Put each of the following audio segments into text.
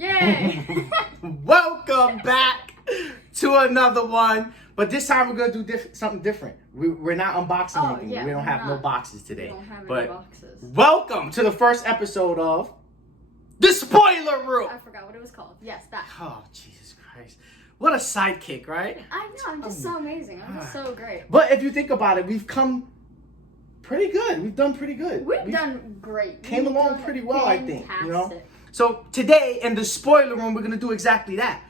Yay! Welcome back to another one. But this time we're going to do something different. We're not unboxing anything. Yeah, we don't have no boxes today. We don't have but any boxes. Welcome to the first episode of The Spoiler Room. I forgot what it was called. Yes, that. Oh, Jesus Christ. What a sidekick, right? I know, I'm just so amazing. I'm just so great. But if you think about it, we've come pretty good. We've done pretty good. We've done great. Came along pretty well, fantastic. I think. You know? So today in the spoiler room, we're going to do exactly that.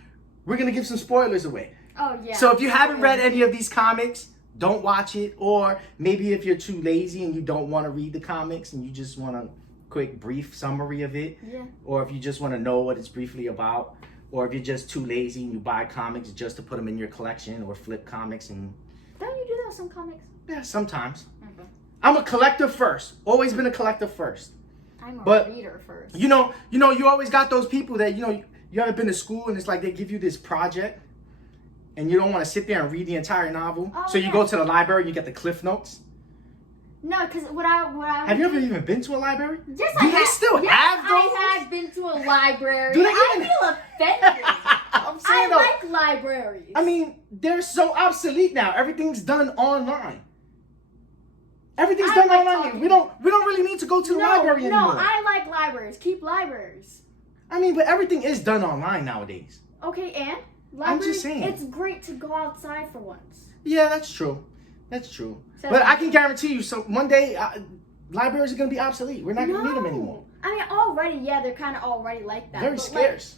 We're going to give some spoilers away. Oh, yeah. So if you haven't read any of these comics, don't watch it. Or maybe if you're too lazy and you don't want to read the comics and you just want a quick, brief summary of it. Yeah. Or if you just want to know what it's briefly about. Or if you're just too lazy and you buy comics just to put them in your collection or flip comics. And Don't you do that with some comics? yeah, sometimes. Okay. I'm a collector first. Always been a collector first. I'm a reader first. You know, you always got those people that, you ever been to school and it's like they give you this project and you don't want to sit there and read the entire novel. Oh, so you go to the library and you get the Cliff Notes. No, because what I Have you ever even been to a library? Yes, Do I they have. still have those? I have been to a library. Do they I even- feel offended. I'm saying I though, like libraries. I mean, they're so obsolete now. Everything's done online. Everything's done online. We don't really need to go to the library anymore. No, I like libraries. Keep libraries. I mean, but everything is done online nowadays. Okay, and libraries, I'm just saying. it's great to go outside for once. Yeah, that's true. That's true. So- But I can guarantee you, so one day, libraries are going to be obsolete. We're not going to need them anymore. I mean, already, yeah, they're kind of already like that. Very but, scarce.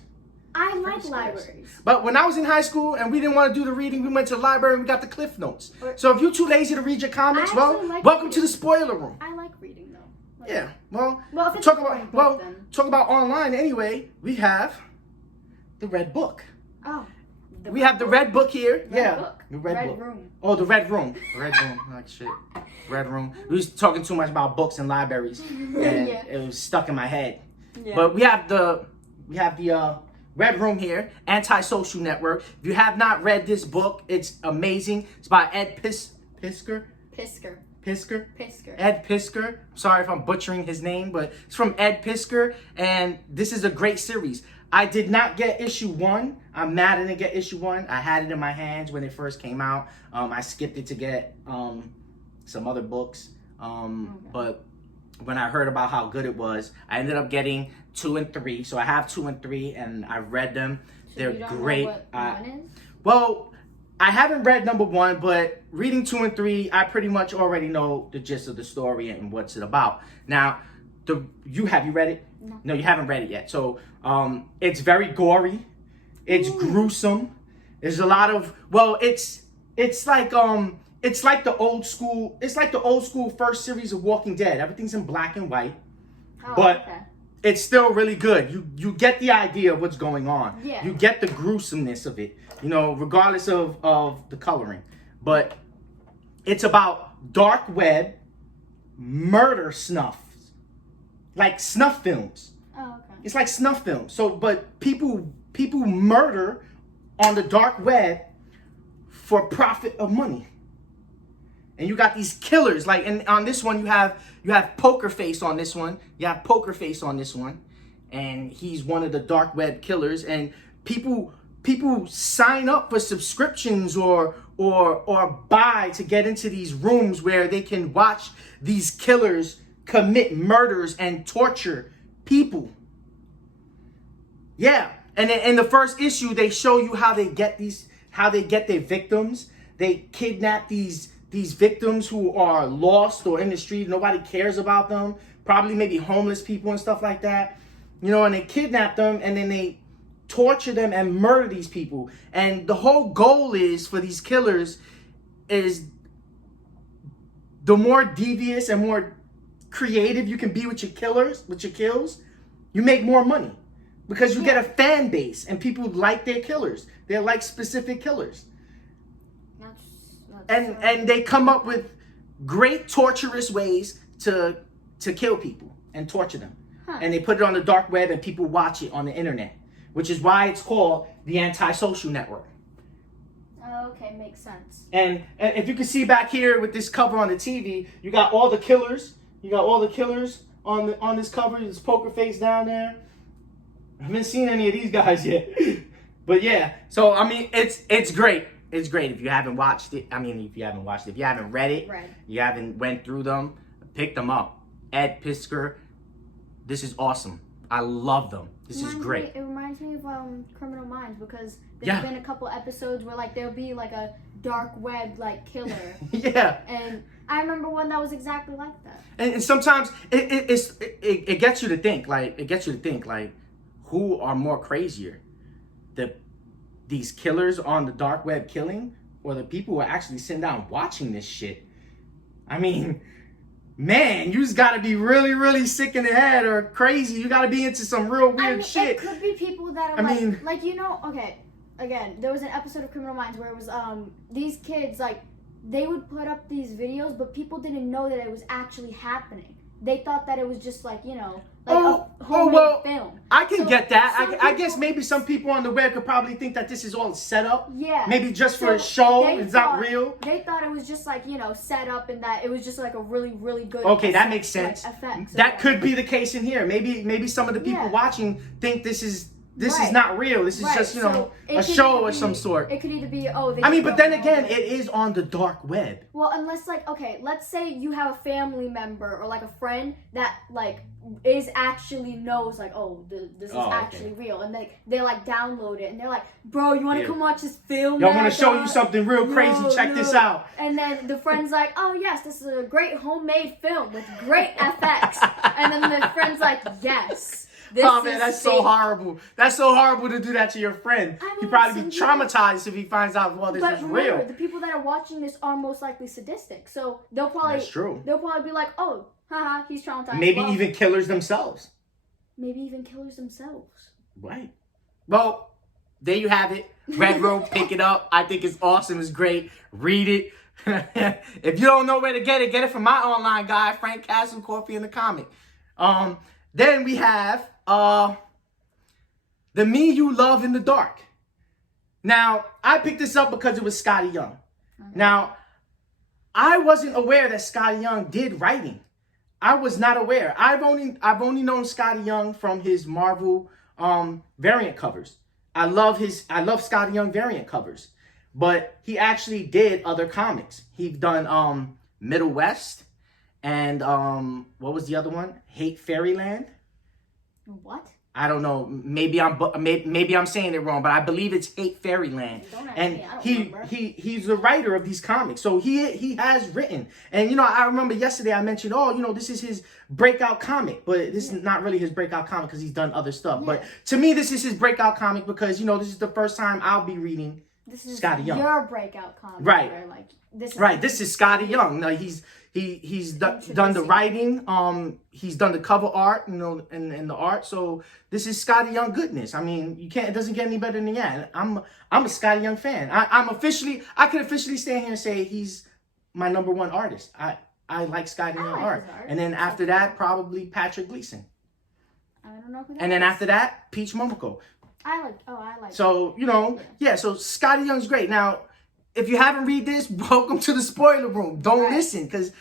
I Very like scarce. libraries. But when I was in high school and we didn't want to do the reading, we went to the library and we got the Cliff Notes. So if you're too lazy to read your comics, I well, actually like welcome to reading. the spoiler room. I like reading, though. Like, Yeah, well, if it's talk a boring about book, then... talk about online anyway. We have the Red Book. Oh. We have the Red Book here. Red Book. The Red Book. Room. Oh, the Red Room. Red Room. Like shit. Red Room. We was talking too much about books and libraries, and Yeah. it was stuck in my head. Yeah. But we have the Red Room here, Antisocial Network. If you have not read this book, it's amazing. It's by Ed Piskor. Piskor. Ed Piskor. Sorry if I'm butchering his name, but it's from Ed Piskor, and this is a great series. I did not get issue 1. I'm mad I didn't get issue 1. I had it in my hands when it first came out. I skipped it to get some other books. But when I heard about how good it was, I ended up getting 2 and 3. So I have 2 and 3, and I've read them. So They're you don't great. know what one is? Well, I haven't read number 1, but reading 2 and 3, I pretty much already know the gist of the story and what's it about. Now, have you read it? No, you haven't read it yet. So it's very gory. It's gruesome. There's a lot of it's like the old school first series of Walking Dead. Everything's in black and white. Oh, But okay. it's still really good. You get the idea of what's going on. Yeah. You get the gruesomeness of it, regardless of the coloring. But it's about dark web murder snuff. Like snuff films. Oh, okay. It's like snuff films. So, but people murder on the dark web for profit of money. And you got these killers, like, and on this one you have Poker Face on this one. You have Poker Face on this one, and he's one of the dark web killers. And people sign up for subscriptions or buy to get into these rooms where they can watch these killers commit murders and torture people. Yeah, and in the first issue they show you how they get their victims. They kidnap these victims who are lost or in the street. Nobody cares about them. Probably maybe homeless people and stuff like that. And they kidnap them and then they torture them and murder these people. And the whole goal is for these killers is the more devious and more creative you can be with your kills, you make more money. Because you get a fan base and people like their killers. They like specific killers. And they come up with great torturous ways to kill people and torture them. And they put it on the dark web and people watch it on the internet, which is why it's called the Antisocial Network. Oh, okay, makes sense. And if you can see back here with this cover on the TV, you got all the killers. You got all the killers on this cover. There's Poker Face down there. I haven't seen any of these guys yet. But yeah, so I mean, it's great. It's great. If you haven't watched it, if you haven't read it, you haven't went through them, pick them up. Ed Piskor, this is awesome. I love them. This is great. It reminds me of Criminal Minds, because there's been a couple episodes where like there'll be like a dark web like killer. Yeah. And I remember one that was exactly like that. And sometimes it gets you to think like who are more crazier, these killers on the dark web killing, or the people who are actually sitting down watching this shit? I mean, man, you just gotta be really, really sick in the head or crazy. You gotta be into some real weird shit. It could be people that are okay. Again, there was an episode of Criminal Minds where it was these kids, like, they would put up these videos, but people didn't know that it was actually happening. They thought that it was just like, you know, like a homemade film. I can get that. I guess maybe some people on the web could probably think that this is all set up. Yeah. Maybe just for a show. It's not real. They thought it was just like, you know, set up, and that it was just like a really, really good that makes sense. Like, effects. That could be the case in here. Maybe some of the people watching think this is not real. This is just, you know, a show of some sort. It could either be, but then again, it is on the dark web. Well, unless, like, okay, let's say you have a family member or, like, a friend that, like, actually knows, like, this is actually real. And they, like, download it. And they're like, bro, you want to come watch this film? Yo, I'm going to show you something real crazy. Check this out. And then the friend's like, oh, yes, this is a great homemade film with great FX. And then the friend's like, yes. That's so horrible. That's so horrible to do that to your friend. He'd probably be traumatized if he finds out, this is real. The people that are watching this are most likely sadistic. So they'll probably... That's true. They'll probably be like, oh, haha, he's traumatized. Maybe even killers themselves. Right. Well, there you have it. Red Room, pick it up. I think it's awesome. It's great. Read it. If you don't know where to get it from my online guy, Frank Castle, Coffee in the Comic. Then we have The Me You Love in the Dark. Now, I picked this up because it was Scottie Young. Okay. Now, I wasn't aware that Scottie Young did writing. I was not aware. I've only known Scottie Young from his Marvel variant covers. I love Scottie Young variant covers. But he actually did other comics. He's done Middle West and what was the other one? Hate Fairyland. What? I don't know. Maybe I'm saying it wrong, but I believe it's Hate Fairyland. And he's the writer of these comics, so he has written. And you know, I remember yesterday I mentioned, this is his breakout comic, but this is not really his breakout comic because he's done other stuff. Yeah. But to me, this is his breakout comic because this is the first time I'll be reading Scottie Young. Your breakout comic, right? Like this. This is Scottie Young. No, he's done the writing. He's done the cover art, and the art. So this is Scottie Young goodness. I mean, it doesn't get any better than that. I'm a Scottie Young fan. I can officially stand here and say he's my number one artist. I like Scottie Young art. And then after that, probably Patrick Gleason. I don't know who that is. And then after that, Peach Momoko. I like. So so Scottie Young's great. Now, if you haven't read this, welcome to the spoiler room. Don't listen, because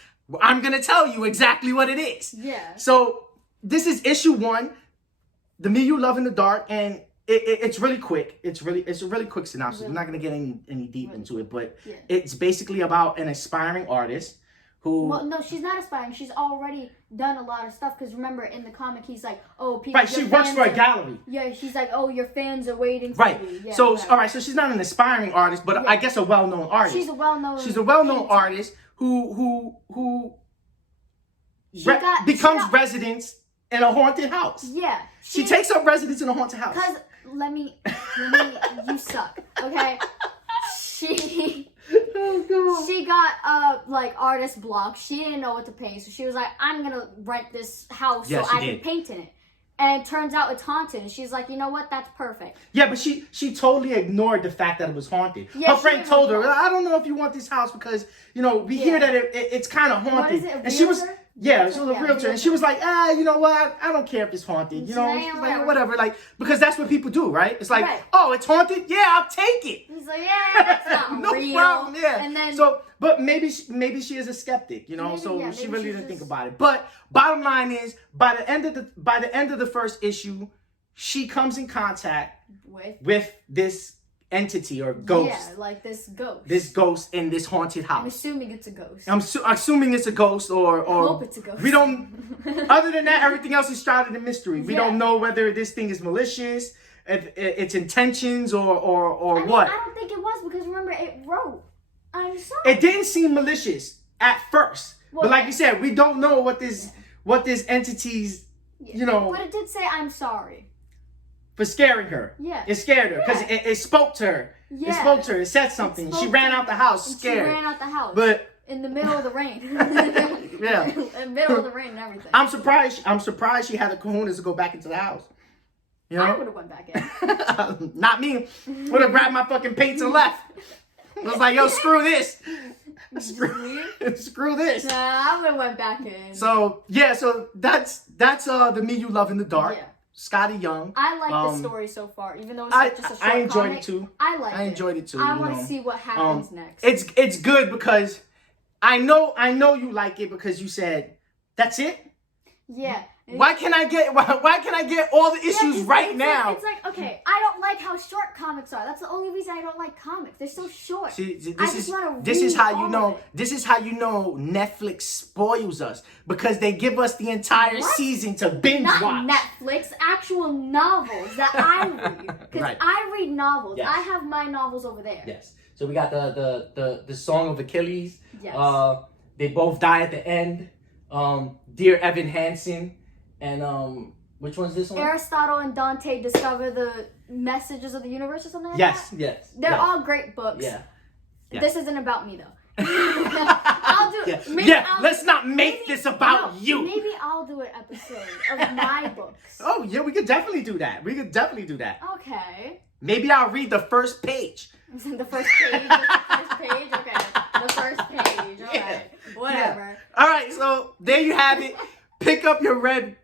I'm going to tell you exactly what it is. Yeah. So this is issue 1, The Me You Love in the Dark, and it's really quick. It's a really quick synopsis. I'm not going to get any deep into it, but it's basically about an aspiring artist who... Well, no, she's not aspiring. She's already done a lot of stuff, because remember, in the comic, he's like, people... Right, she works for a gallery. Yeah, he's like, your fans are waiting for you. Yeah, so, all right, so she's not an aspiring artist, but I guess a well-known artist. She's a well-known artist who becomes residence in a haunted house. Yeah. She takes up residence in a haunted house. Because, you suck, okay? She got artist block. She didn't know what to paint, so she was like, I'm gonna rent this house so I can paint in it. And it turns out it's haunted. And she's like, you know what? That's perfect. Yeah, but she totally ignored the fact that it was haunted. Yeah, her friend told her, I don't know if you want this house because, we hear that it's kind of haunted. What is it, and she was... Yeah, she was a realtor, and she was like, you know what? I don't care if it's haunted, she's like, whatever, because that's what people do, right? It's like, it's haunted? Yeah, I'll take it. He's like, that's not no real. problem, yeah. And then, but maybe she is a skeptic, she really didn't think about it. But bottom line is, by the end of the first issue, she comes in contact With this entity or ghost. Yeah, like this ghost. This ghost in this haunted house. I'm assuming it's a ghost. I'm assuming it's a ghost or I hope it's a ghost. We don't. Other than that, everything else is shrouded in mystery. We Yeah. don't know whether this thing is malicious, if its intentions or I mean, what. I don't think it was because remember it wrote, "I'm sorry." It didn't seem malicious at first, Well, but like you said, we don't know what this entity's, you know, But it did say, "I'm sorry." for scaring her. Yeah. It scared her because it spoke to her. Yeah. It spoke to her. It said something. She ran out the house scared. She ran out the house. But in the middle of the rain. yeah. In the middle of the rain and everything. I'm surprised she had the kahunas to go back into the house. You know? I would have went back in. Not me. Would have grabbed my fucking paints and left. I was like, yo, screw this. Screw this. Nah, I would have went back in. So yeah, so that's the Me You Love in the Dark. Yeah. Scottie Young. I like the story so far, even though it's like just a short I enjoyed comic. it too. I enjoyed it too. I want to see what happens next. It's good because I know you like it because you said that's it. Yeah. Why can't I get all the issues right now? It's like, okay, I don't like how short comics are. That's the only reason I don't like comics. They're so short. See, This is how you know Netflix spoils us because they give us the entire season to binge Not watch. Netflix, actual novels that I read. Because Right. I read novels. Yes. I have my novels over there. Yes. So we got the Song of Achilles. Yes. They both die at the end. Dear Evan Hansen. And which one's this one? Aristotle and Dante discover the messages of the universe or something like Yes, that? yes. They're yes. all great books. Yeah. This isn't about me though. I'll do let's not make this about you. Maybe I'll do an episode of my books. Oh yeah, we could definitely do that. Okay. Maybe I'll read the first page. The first page. Okay. The first page. All right. Whatever. Yeah. All right. So there you have it. Pick up your red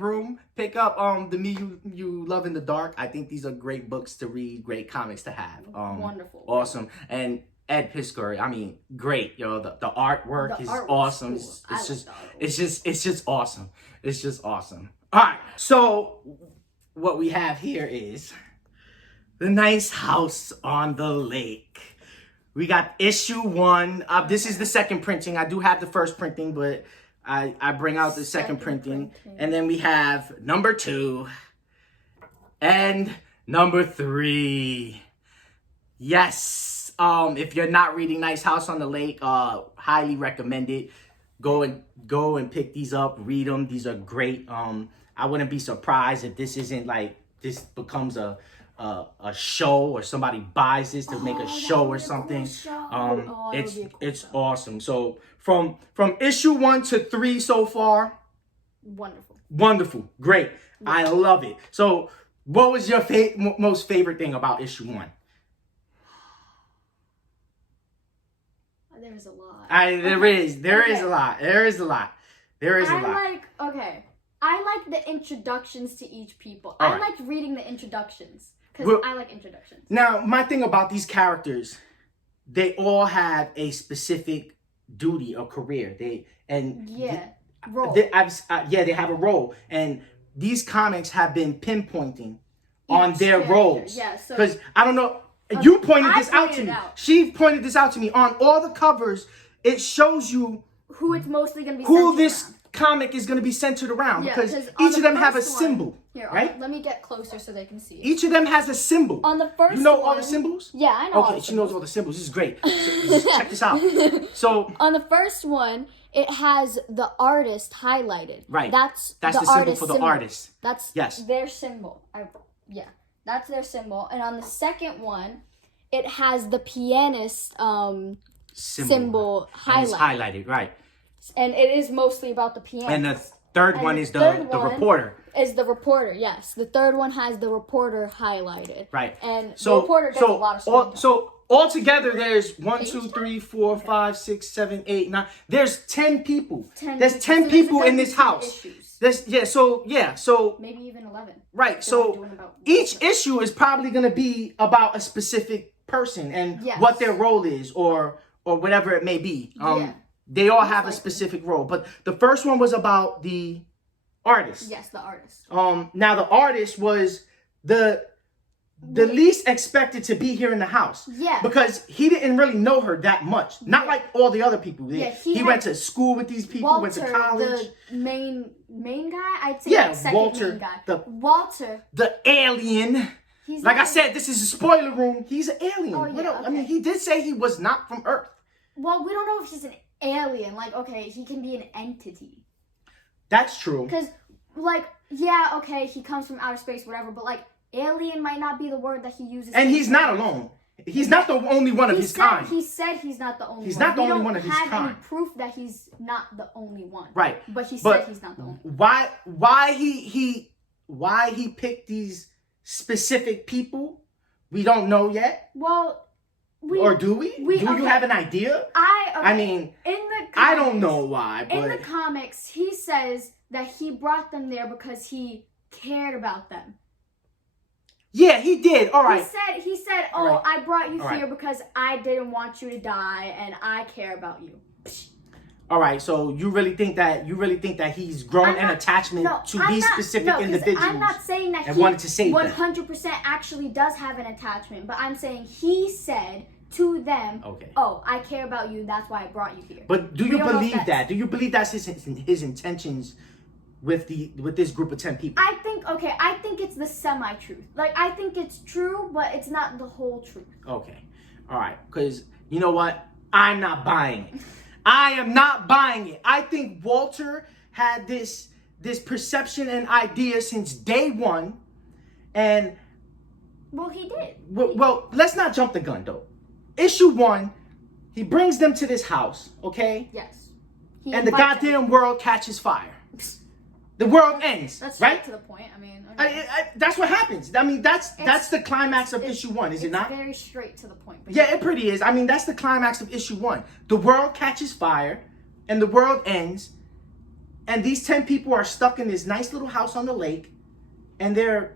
room. Pick up the Me You Love in the Dark. I think these are great books to read, great comics to have. Wonderful. Awesome. And Ed Piskor, I mean, great. You know, the artwork is awesome. Cool. It's just awesome. It's just awesome. All right. So what we have here is The Nice House on the Lake. We got issue 1. This is the second printing. I do have the first printing, but I bring out the second printing. And then we have number 2 and number 3. Yes. If you're not reading Nice House on the Lake, highly recommend it. Go and pick these up, read them. These are great. I wouldn't be surprised if this isn't like this becomes a show or somebody buys this to make a show or something. It's awesome. So from issue 1 to 3 so far, wonderful, great. I love it. So what was your most favorite thing about issue 1? There's a lot. There is a lot. I like the introductions to each people. All I right. like reading the introductions because I like introductions. Now, my thing about these characters, they all have a specific duty or career. They have a role, and these comics have been pinpointing on their roles. Yeah, so because I don't know. You pointed this out to me. She pointed this out to me. On all the covers, it shows you who it's mostly going to be. Who this comic is going to be centered around, because each of them have a symbol. Right? Let me get closer so they can see it. Each of them has a symbol. On the first You know all the symbols? Yeah, I know. Okay, she knows all the symbols. This is great. So, check this out. So on the first one, it has the artist highlighted. Right. That's the symbol for the artist. That's their symbol. That's their symbol. And on the second one, it has the pianist symbol highlighted. It's highlighted, right. And it is mostly about the pianist. And the third one is the reporter. Is the reporter, yes. The third one has the reporter highlighted. Right. And the reporter gets a lot of screen time. So altogether, there's 1, 2, 3, 4, 5, 6, 7, 8, 9. There's 10 people. There's 10 people in this house. So maybe even 11. Right. So each issue is probably going to be about a specific person and what their role is or whatever it may be. They all have a specific role. But the first one was about the artist. Yes, the artist. Now the artist was the least expected to be here in the house. Yeah. Because he didn't really know her that much. Not like all the other people. Yeah, he went to school with these people, Walter, went to college. The main guy, I'd say Yeah, second Walter, main guy. Walter. The alien. He's like I said, this is a spoiler room. He's an alien. Oh, yeah, I mean, he did say he was not from Earth. Well, we don't know if he's an alien. Like, okay, he can be an entity. That's true. Because, like, yeah, okay, he comes from outer space, whatever, but, like, alien might not be the word that he uses. And he's not alone. He's not the only one of his kind. He said he's not the only one. He's not the only one of his kind. We don't kind. have any proof that he's not the only one. Right. But he said he's not the only one. Why he picked these specific people, we don't know yet. Well, or do we? Do you have an idea? I mean, in the comics, I don't know why. But in the comics, he says that he brought them there because he cared about them. Yeah, he did. All right. He said, "Oh, right. I brought you here because I didn't want you to die, and I care about you." All right. So you really think that he's grown an attachment to these specific individuals? I'm not saying that he wanted to save 100% actually does have an attachment, but I'm saying he said to them, "Oh, I care about you. That's why I brought you here." But do you believe that? Do you believe that's his intentions with this group of 10 people? I think it's the semi-truth. Like, I think it's true, but it's not the whole truth. Okay. All right. Because you know what? I'm not buying it. I am not buying it. I think Walter had this perception and idea since day one. And well, he did. Well, let's not jump the gun though. Issue 1, he brings them to this house, okay? Yes. And the goddamn world catches fire. The world ends. That's right to the point. I mean, that's what happens. I mean, that's the climax of issue 1, is it not? It's very straight to the point. But yeah, it pretty is. I mean, that's the climax of issue 1. The world catches fire, and the world ends, and these 10 people are stuck in this nice little house on the lake, and they're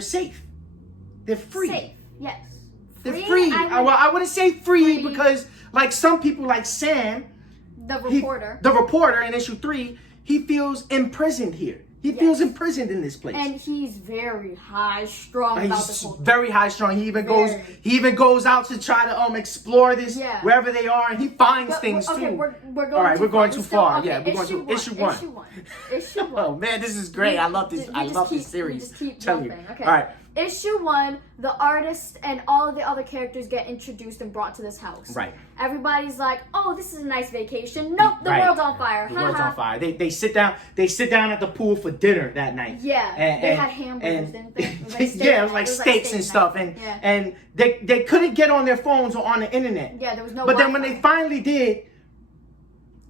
safe. They're free. Safe. Yes. They're free. I wouldn't say free because, like, some people, like Sam, the reporter in issue 3. He feels imprisoned here. He feels imprisoned in this place. And he's very high-strung about this whole thing. Very high-strung. He even goes out to try to explore this wherever they are, and he finds things too. We're going all right, we're going too far. Okay, yeah, we're going to issue 1. Issue 1. Oh man, this is great. I love this. I love this series. Just keep Tell you. Okay. All right. Issue 1, the artist and all of the other characters get introduced and brought to this house. Right. Everybody's like, "Oh, this is a nice vacation." Nope, the world's on fire. The world's on fire. They sit down. They sit down at the pool for dinner that night. Yeah. They had hamburgers, didn't they? Yeah, it was like steaks and stuff, and they couldn't get on their phones or on the internet. Yeah, there was no. But then when they finally did,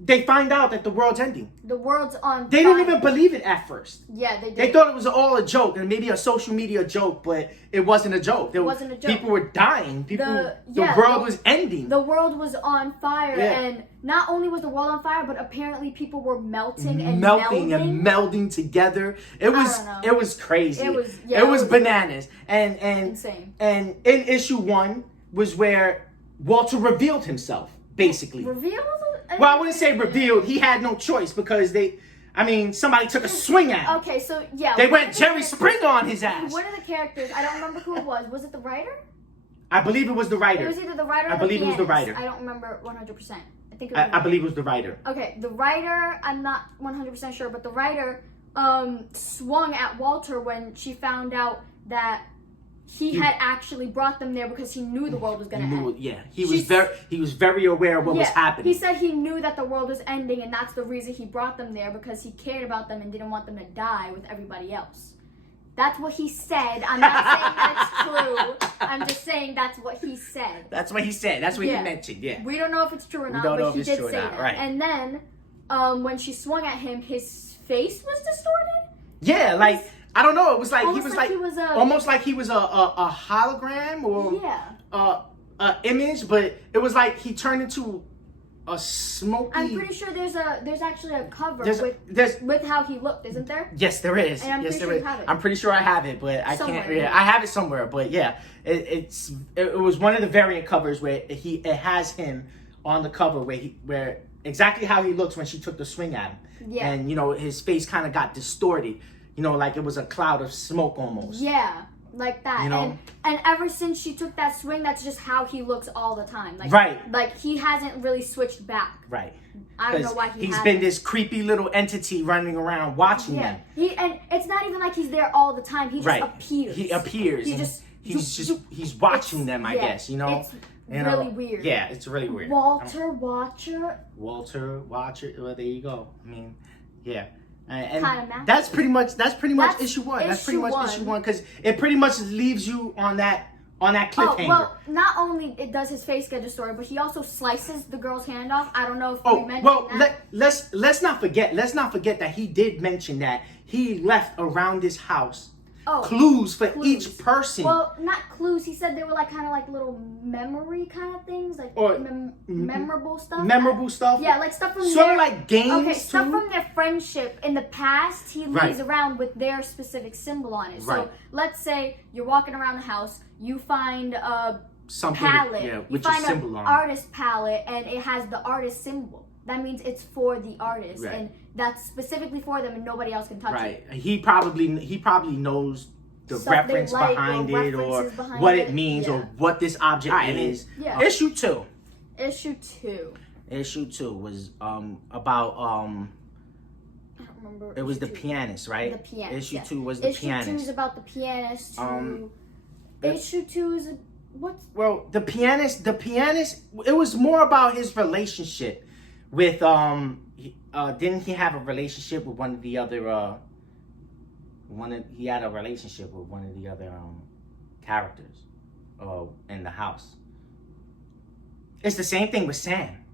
they find out that the world's ending. The world's on fire. They didn't even believe it at first. Yeah, they did. They thought it was all a joke and maybe a social media joke, but it wasn't a joke. It wasn't a joke. People were dying. The world was ending. The world was on fire, and not only was the world on fire, but apparently people were melting and melding together. It was crazy. It was bananas. And insane. And in issue 1 was where Walter revealed himself, basically. Revealed? Well, I wouldn't say revealed. He had no choice because somebody took a swing at him. Okay, so yeah. They went Jerry Springer on his ass. One of the characters, I don't remember who it was. Was it the writer? I believe it was the writer. It was either the writer or I believe it was the writer. I don't remember 100%. I think I believe it was the writer. Okay, the writer, I'm not 100% sure, but the writer swung at Walter when she found out that he had actually brought them there because he knew the world was going to end. Yeah, he was very aware of what was happening. He said he knew that the world was ending, and that's the reason he brought them there, because he cared about them and didn't want them to die with everybody else. That's what he said. I'm not saying that's true. I'm just saying that's what he said. That's what he said. That's what he mentioned. Yeah. We don't know if it's true or not, but he did say that. Right. And then when she swung at him, his face was distorted. Yeah, like. I don't know. It was like he was almost like he was a hologram or a image, but it was like he turned into a smoky. I'm pretty sure there's actually a cover with how he looked, isn't there? Yes, there is. And I'm pretty sure you have it. I'm pretty sure I have it, but I can't. Yeah, I have it somewhere, but yeah, it was one of the variant covers where it has him on the cover where exactly how he looks when she took the swing at him. Yeah. And, you know, his face kind of got distorted. You know, like it was a cloud of smoke almost. Yeah, like that. You know? And ever since she took that swing, that's just how he looks all the time. Like, right. Like, he hasn't really switched back. Right. I don't know why he's hasn't. been this creepy little entity running around watching them. And it's not even like he's there all the time. He just appears. He appears. He's watching them, I guess, you know? It's really weird. Yeah, it's really weird. Walter Watcher. Well, there you go. I mean, yeah. And Kinda that's pretty much issue one. That's pretty much issue one because it pretty much leaves you on that cliffhanger. Oh, well, not only it does his face get distorted, but he also slices the girl's hand off. I don't know if we mentioned that. Let's not forget that he did mention that he left around this house clues for each person. Well, not clues. He said they were like kind of like little memory kind of things, like memorable stuff. Memorable stuff. Yeah, like stuff from sort of like games. Okay, stuff from their friendship in the past. He leaves around with their specific symbol on it. So let's say you're walking around the house, you find a palette. You find an artist palette, and it has the artist symbol. That means it's for the artist, and that's specifically for them, and nobody else can touch it. Right. He probably knows the reference behind it, or what it means, or what this object is. Yeah. Issue 2. Issue 2 was about I don't remember. It was the pianist, right? The pianist. Issue 2 was the pianist. Issue 2 is about the pianist. Issue 2 is what's? Well, the pianist. It was more about his relationship with didn't he have a relationship with one of the other he had a relationship with one of the other characters in the house. It's the same thing with Sam.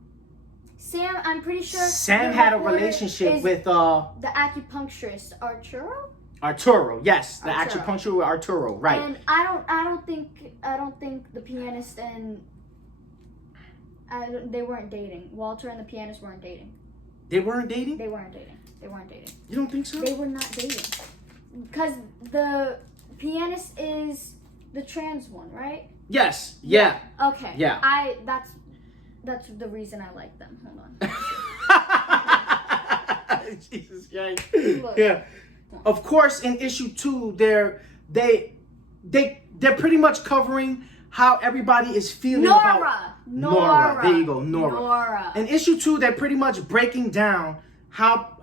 Sam, I'm pretty sure Sam had a relationship with the acupuncturist Arturo, yes, the acupuncturist with Arturo, right? And I don't think the pianist and they weren't dating. Walter and the pianist weren't dating. They weren't dating? They weren't dating. They weren't dating. You don't think so? They were not dating. Because the pianist is the trans one, right? Yes. Yeah. Okay. Yeah. That's the reason I like them. Hold on. Jesus Christ. Yeah. Of course, in issue 2, they're pretty much covering how everybody is feeling about Nora. There you go, Nora. In issue 2, they're pretty much breaking down how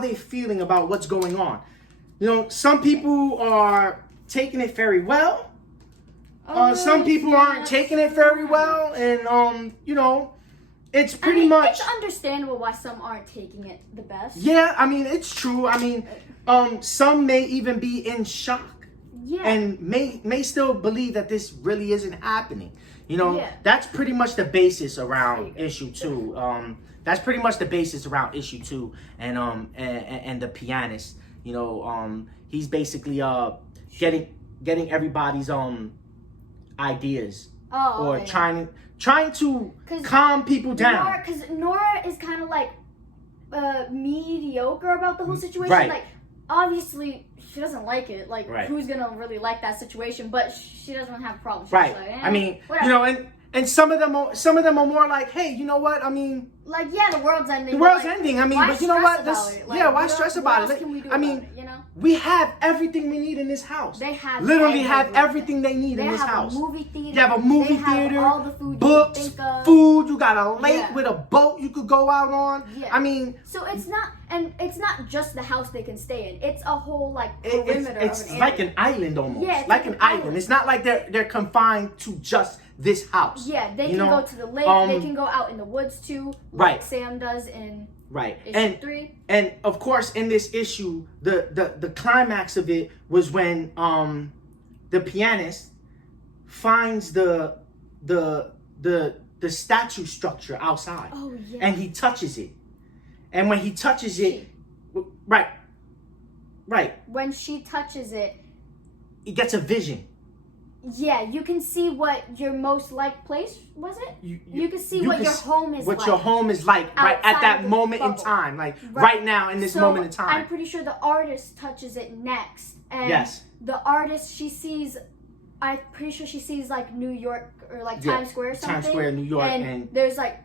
they feeling about what's going on. You know, some people are taking it very well. Some people aren't taking it very well, and you know, it's pretty much. It's understandable why some aren't taking it the best. Yeah, I mean, it's true. I mean, some may even be in shock. Yeah. And may still believe that this really isn't happening. You know, that's pretty much the basis around issue 2. That's pretty much the basis around issue 2, and the pianist. You know, he's basically getting everybody's ideas trying to calm people down. Because Nora is kind of like mediocre about the whole situation. Right. Like, obviously, she doesn't like it. Like, who's gonna really like that situation? But she doesn't have a problem. She's like, I mean, whatever. you know, and some of them are more like, hey, you know what? I mean, like, yeah, the world's ending. The world's ending. I mean, but you know what? Why stress about it? I mean, you know, we have everything we need in this house. They have literally have everything they need in this house. They have a movie theater. You have a movie theater, all the food books, you can think of. food. You got a lake with a boat you could go out on. Yeah. I mean, so it's not just the house they can stay in. It's a whole like perimeter. It's like an island almost. Yeah, it's like an island. It's not like they're confined to just this house. Yeah, they can go to the lake. They can go out in the woods too, like Sam does in issue 3. And of course, in this issue, the climax of it was when the pianist finds the statue structure outside. Oh yeah. And he touches it, and when he touches it, right. When she touches it, he gets a vision. Yeah, you can see what your most liked place was it. You can see what your home is like. What your home is like right at that moment in time, like right now in this moment in time. I'm pretty sure the artist touches it next, and the artist I'm pretty sure she sees like New York or like Times Square or something. Times Square, New York, and there's like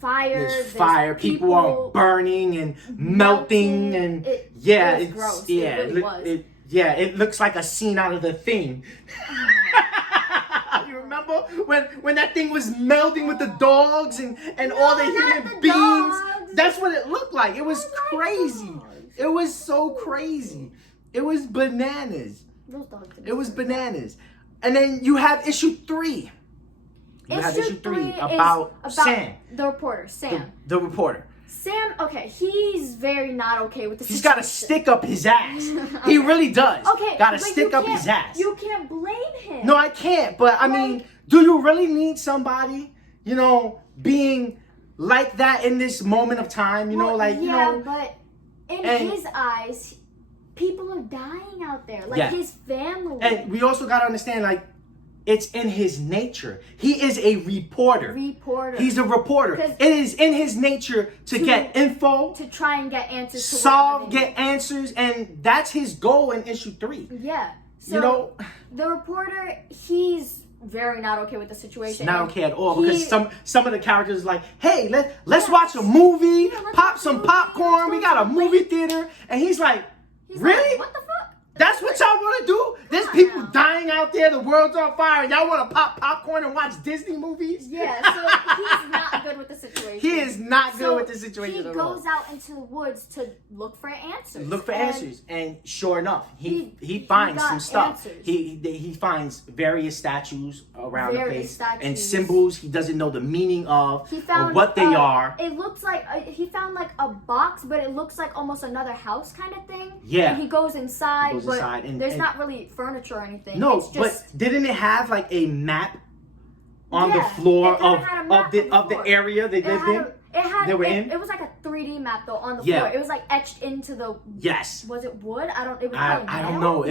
fire. There's fire. People are burning and melting, and it was gross. Yeah, it really was. It looks like a scene out of The Thing. You remember when that thing was melting with the dogs and all the human beings? Dogs. That's what it looked like. It was crazy. It was so crazy. It was bananas. Those dogs. It was bananas. And then you have issue 3. You have issue 3 about Sam. The reporter, Sam. The reporter. Sam, okay, he's very not okay with the situation. He's got to stick up his ass. Okay. He really does. Okay. Got to stick up his ass. You can't blame him. No, I can't. But I mean, do you really need somebody, being like that in this moment of time? But in his eyes, people are dying out there. Like his family. And we also got to understand, it's in his nature. He is a reporter. He's a reporter. It is in his nature to get info. To try and get answers. Get answers. And that's his goal in issue 3. Yeah. So, the reporter, he's very not okay with the situation. Not okay at all. Because some of the characters like, hey, let's watch a movie. Pop some popcorn. We got a movie theater. And he's like, really? Like, what the fuck? That's what y'all want to do? There's people dying out there. The world's on fire. And y'all want to pop popcorn and watch Disney movies? Yeah, so he's not good with the situation. He is not good with the situation at all. He goes out into the woods to look for answers. And sure enough, he finds some stuff. He finds various statues around the place. And symbols he doesn't know the meaning of or what they are. It looks like, he found like a box, but it looks like almost another house kind of thing. Yeah. And he goes inside. But there's not really furniture or anything. No, but didn't it have like a map on the floor of the area they lived in? It was like a 3D map though on the floor. It was like etched into the. Yes. Was it wood? I don't know.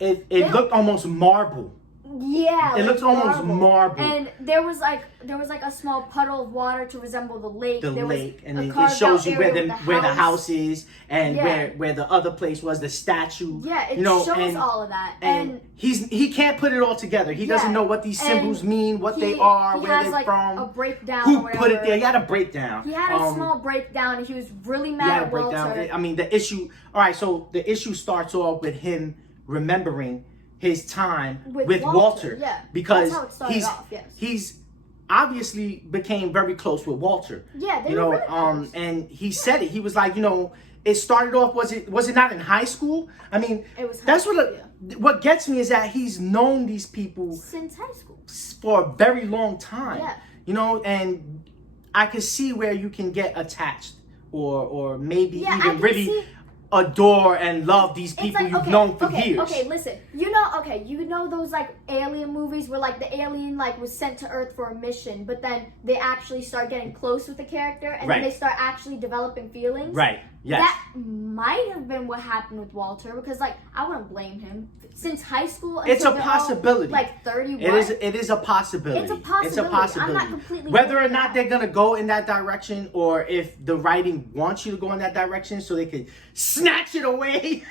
It looked almost marble. Yeah, it looks almost marble. And there was like a small puddle of water to resemble the lake. And then it shows you where the house is and where the other place was, the statue. Yeah, it shows all of that. And he can't put it all together. He doesn't know what these symbols mean, what they are, where they're from. A breakdown. Who put it there? He had a breakdown. He had a small breakdown, and he was really mad at Walter. I mean, the issue. All right, so the issue starts off with him remembering his time with Walter. Yeah, because that's how it started off. Yes. He's obviously became very close with Walter. Yeah, they were really close. And he said it. He was like, it started off. Was it not in high school? I mean, it was. What gets me is that he's known these people since high school for a very long time. Yeah. And I can see where you can get attached or maybe even really adore and love these people you've known for years. Okay, listen. You know those like alien movies where like the alien like was sent to Earth for a mission, but then they actually start getting close with the character and then they start actually developing feelings. Right. Yes. That might have been what happened with Walter because like I wouldn't blame him. Since high school, it's a possibility. Like 31. It is a possibility. It's a possibility. I'm not completely whether or not they're gonna go in that direction, or if the writing wants you to go in that direction, so they could snatch it away.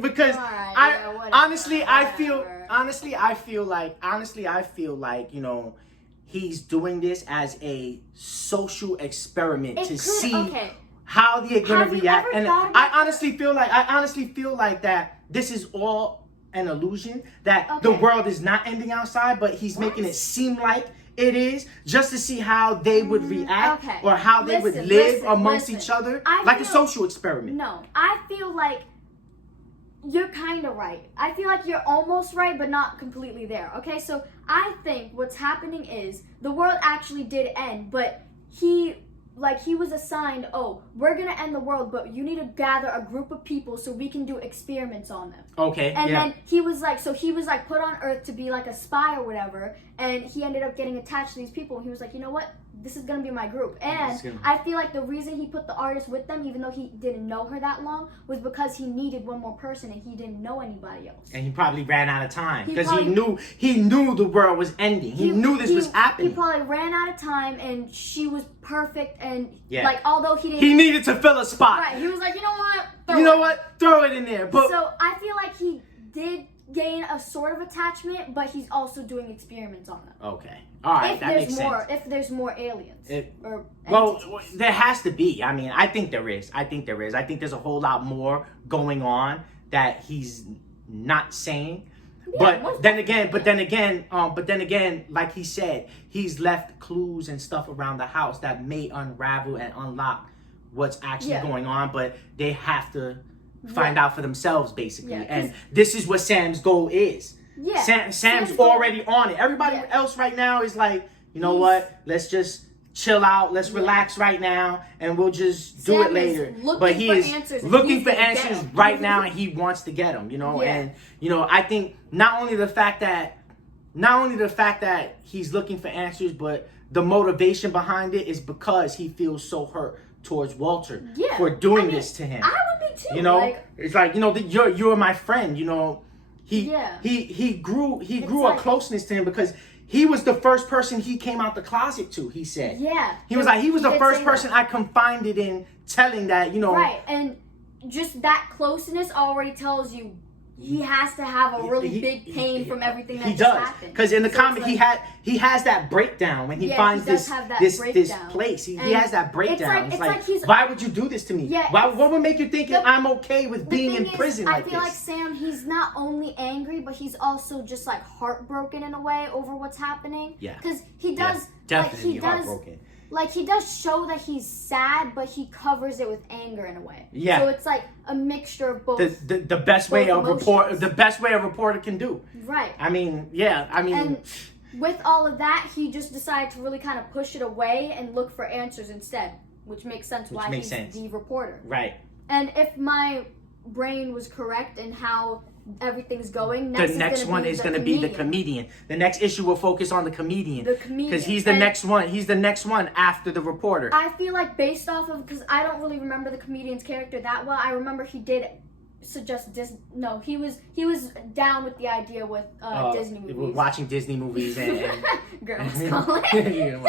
Because honestly, I feel like he's doing this as a social experiment to see how they're gonna react. And I honestly feel like that this is all an illusion, that the world is not ending outside, but he's making it seem like it is, just to see how they would react or how they would live amongst each other, like a social experiment. No, I feel like you're kind of right. I feel like you're almost right, but not completely there. Okay, so I think what's happening is the world actually did end, but he was assigned, we're gonna end the world, but you need to gather a group of people so we can do experiments on them. Okay. And then he was put on Earth to be like a spy or whatever, and he ended up getting attached to these people, and he was like, you know what? This is gonna be my group. And I feel like the reason he put the artist with them, even though he didn't know her that long, was because he needed one more person and he didn't know anybody else. And he probably ran out of time because he knew the world was ending. He knew this was happening. He probably ran out of time, and she was perfect. And although he needed to fill a spot. Right. He was like, you know what? Throw it in there. But so I feel like he did gain a sort of attachment, but he's also doing experiments on them. Okay. All right, that makes sense. If there's more aliens. Well, there has to be. I mean, I think there is. I think there's a whole lot more going on that he's not saying. Yeah, but then again, like he said, he's left clues and stuff around the house that may unravel and unlock what's actually going on, but they have to find out for themselves, basically. And this is what Sam's goal is. Yeah. Sam's already on it. Everybody else right now is like, you know what? Let's just chill out. Let's relax right now, and we'll just do it later. But he is looking for answers right now, and he wants to get them. You know, and I think not only the fact that he's looking for answers, but the motivation behind it is because he feels so hurt towards Walter for doing this to him. I would be too. You know, it's like, you're my friend. You know, he grew a closeness to him because he was the first person he came out the closet to. He said, he was the first person I confided in, telling that, right, and just that closeness already tells you. He has to have a really big pain from everything that just happened. Because in the comic, he has that breakdown when he finds this place. He has that breakdown. It's like why would you do this to me? What would make you think I'm okay with being in prison like this? I feel like Sam, he's not only angry, but he's also just like heartbroken in a way over what's happening. Yeah. Because he does definitely heartbroken. Like, he does show that he's sad, but he covers it with anger in a way. Yeah. So it's like a mixture of both. The best way a reporter can do. Right. I mean. And with all of that, he just decided to really kind of push it away and look for answers instead, which makes sense why he's the reporter. Right. And if my brain was correct in how everything's going, the next one is going to be the comedian. The next issue will focus on the comedian. Because he's the next one. He's the next one after the reporter. I feel like based off of, because I don't really remember the comedian's character that well. I remember he did suggest Disney. No, he was down with the idea with Disney movies. Watching Disney movies and girls calling.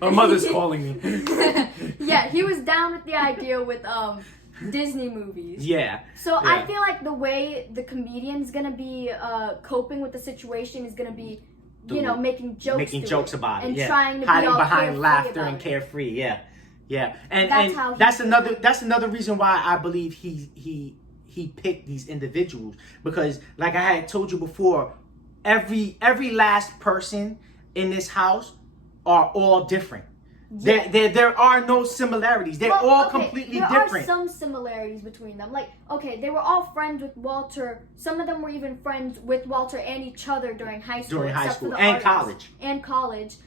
My mother's calling me. Yeah, he was down with the idea with Disney movies. Yeah. So I feel like the way the comedian's gonna be coping with the situation is gonna be, making jokes about it, and trying to hiding be all behind laughter and carefree. Yeah. And that's another reason why I believe he picked these individuals, because like I had told you before, every last person in this house are all different. Yeah. There are no similarities. They're all completely different. There are some similarities between them. Like, they were all friends with Walter. Some of them were even friends with Walter and each other during high school. And college. And college.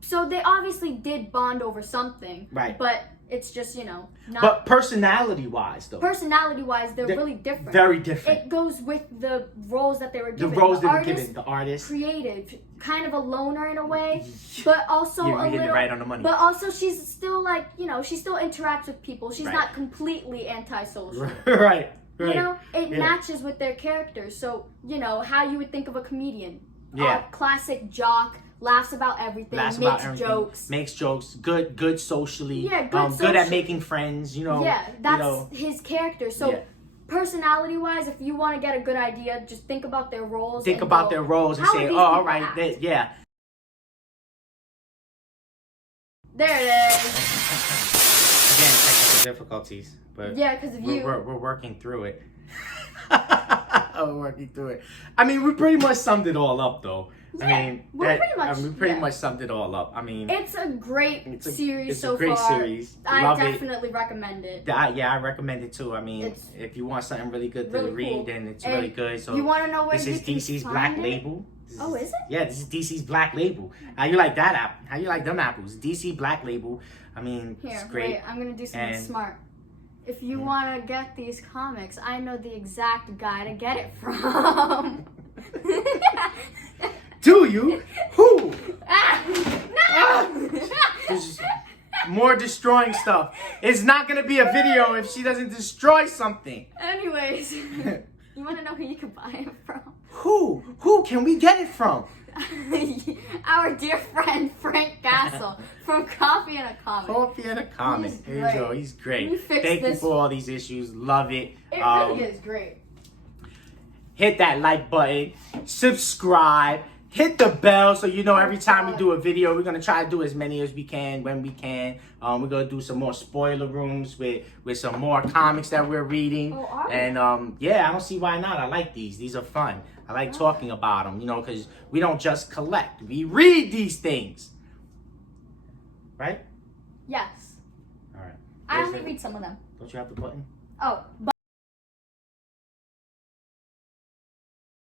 So they obviously did bond over something. Right. But it's just, not... But personality-wise, though. Personality-wise, they're really different. Very different. It goes with the roles that they were given. The roles they were given. The artist. Creative. Kind of a loner in a way. But also You're getting it right on the money. But also she's still like, she still interacts with people. She's not completely antisocial. Right. It matches with their characters. So, how you would think of a comedian. Yeah. Classic jock. Laughs about everything, makes jokes, good socially, good at making friends, that's his character. So personality-wise, if you want to get a good idea, just think about their roles. And say, oh, all right, There it is. Again, technical difficulties, but because of you. We're working through it. We're working through it. I mean, we pretty much summed it all up, though. Yeah, we pretty much summed it all up. I mean, it's a great series so far. It's a great series. I definitely recommend it. I recommend it too. I mean, if you want something really good to read, then it's really good. So you want to know where this is DC's Black Label. Oh, is it? Yeah, this is DC's Black Label. How you like that app? How you like them apples? DC Black Label. I mean, it's great. Wait, I'm gonna do something smart. If you want to get these comics, I know the exact guy to get it from. Do you? Who? No! There's more destroying stuff. It's not going to be a video if she doesn't destroy something. Anyways, you want to know who you can buy it from? Who? Who can we get it from? Our dear friend Frank Castle from Coffee and a Comic. Coffee and a Comic. There you go. He's great. Thank you for all these issues. Love it. It really is great. hit that like button, subscribe, hit the bell so you know every time we do a video. We're going to try to do as many as we can when we can. We're going to do some more spoiler rooms with some more comics that we're reading. And yeah, I don't see why not. I like these. These are fun. I like talking about them, you know, because we don't just collect. We read these things. Right? Yes. All right. I only read some of them. Don't you have the button? Oh, but